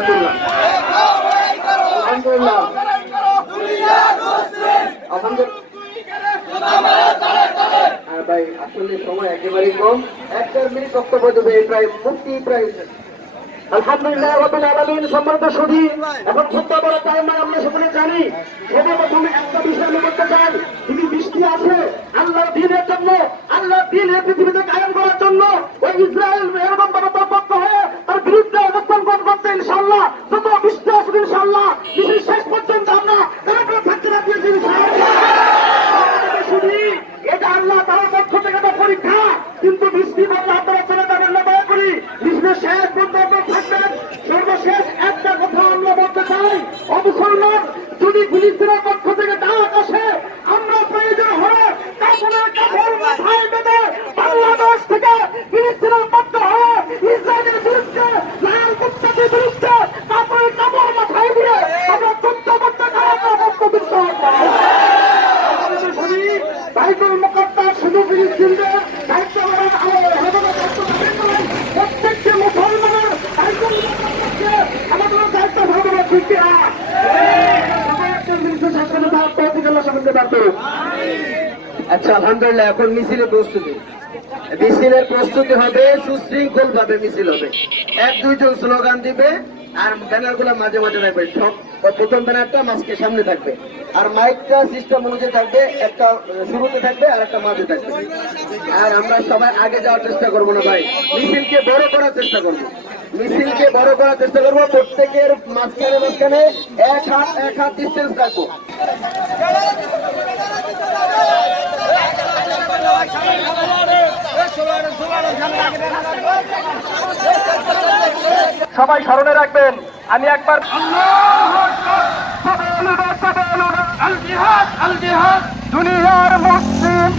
রহমতুল্লাহ। আলহামদুলিল্লাহ, ভাই আসলে সময় একেবারেই কম, 1-4 মিনিট বক্তব্য দেবে প্রায় মুক্তি প্রায়। আলহামদুলিল্লাহ রাব্বিল আলামিন। সম্মানিত সুধী, এখন খুতবা বলার টাইম নাই, আমরা সকলে জানি। সর্বপ্রথমে একটা বিষয় আমি বলতে চাই, তিনি বৃষ্টি আছে আল্লাহর দ্বীনের জন্য, আল্লাহর দ্বীন এই পৃথিবীতে কায়েম করার জন্য। ওই ইসরায়েল এরকম ভাবে তৎপর হয়ে তার বিরুদ্ধে অবস্থান গ্রহণ করতে ইনশাআল্লাহ যত বৃষ্টি আসবে ইনশাআল্লাহ বিশ্বের শেষ পর্যন্ত আমরা তারা থাকতে রাখিয়েছি ইনশাআল্লাহ। সুধী, এটা আল্লাহ তার পক্ষ থেকে একটা পরীক্ষা, কিন্তু বৃষ্টি বললে আপনারা চলে যাবেন না, দয়া করি বিশ্বের শেষ পর্যন্ত থাকবেন। সর্বশেষ একটা কথা আমরা বলতে চাই, অবসরণ যদি ফিলিস্তিনের পক্ষ থেকে ডাক আসে, আমরা প্রয়োজন হলে কাপড়ের কাপড় মাথায় বেঁধে বাংলাদেশ থেকে ফিলিস্তিনের পক্ষ হয়ে ইসরায়েলের বিরুদ্ধে, লাল কুত্তাদের বিরুদ্ধে কাপড়ের কাপড় মাথায় দিয়ে আমরা যুদ্ধ করতে বাইতুল মুকাদ্দাস শুধু ফিলিস্তিনদের দায়িত্ব করার প্রত্যেকটি মুসলমানের বাইতুল মুকাদ্দাসকে আমাদের দায়িত্ব ভাবনা ঠিক কিনা? আচ্ছা, আলহামদুলিল্লাহ। এখন মিছিলের প্রস্তুতি, মিছিলের প্রস্তুতি হবে, সুশৃঙ্খল ভাবে মিছিল হবে। 1-2 জন স্লোগান দিবে আর ব্যানার গুলা মাঝে মাঝে রাখবে। সব প্রথম ব্যানারটা মাঝকে সামনে থাকবে, আর মাইকটা সিস্টেম অনুযায়ী থাকবে, একটা শুরুতে থাকবে আর একটা মাঝে থাকবে। আর আমরা সবাই আগে যাওয়ার চেষ্টা করবো না ভাই, মিছিলকে বড় করার চেষ্টা করবো, মিছিলকে বড় করার চেষ্টা করবো। প্রত্যেকের মাঝখানে এক হাত ডিস্টেন্স রাখবো। সবাই স্মরণে রাখবেন, আমি একবার দুনিয়ার মুসলিম